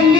ಎಲ್ಲಿ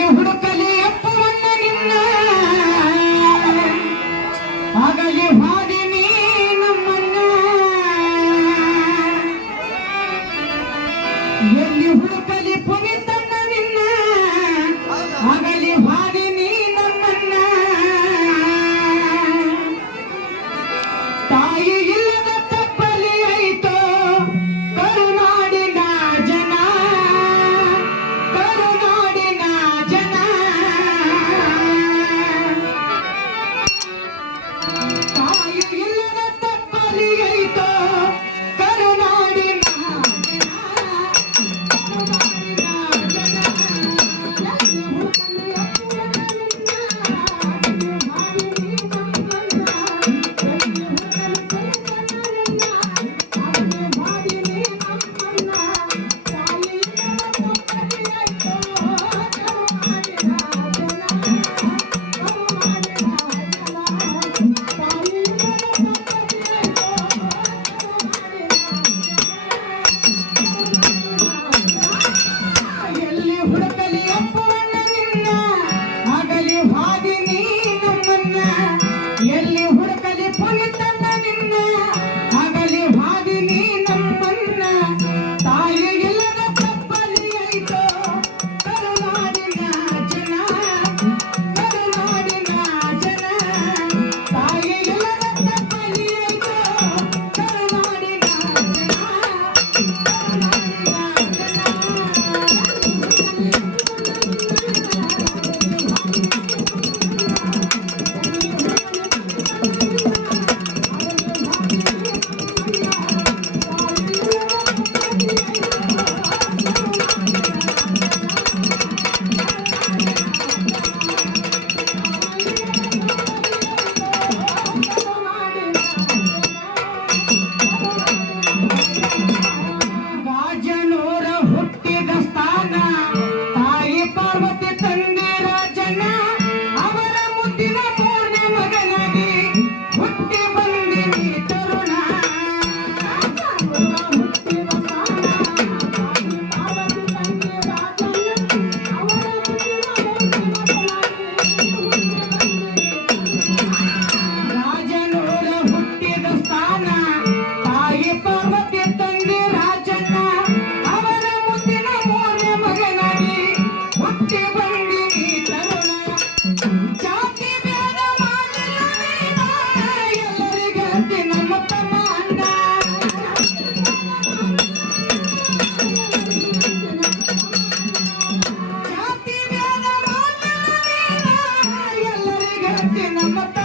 ಸುಮ್ಮತ್ತ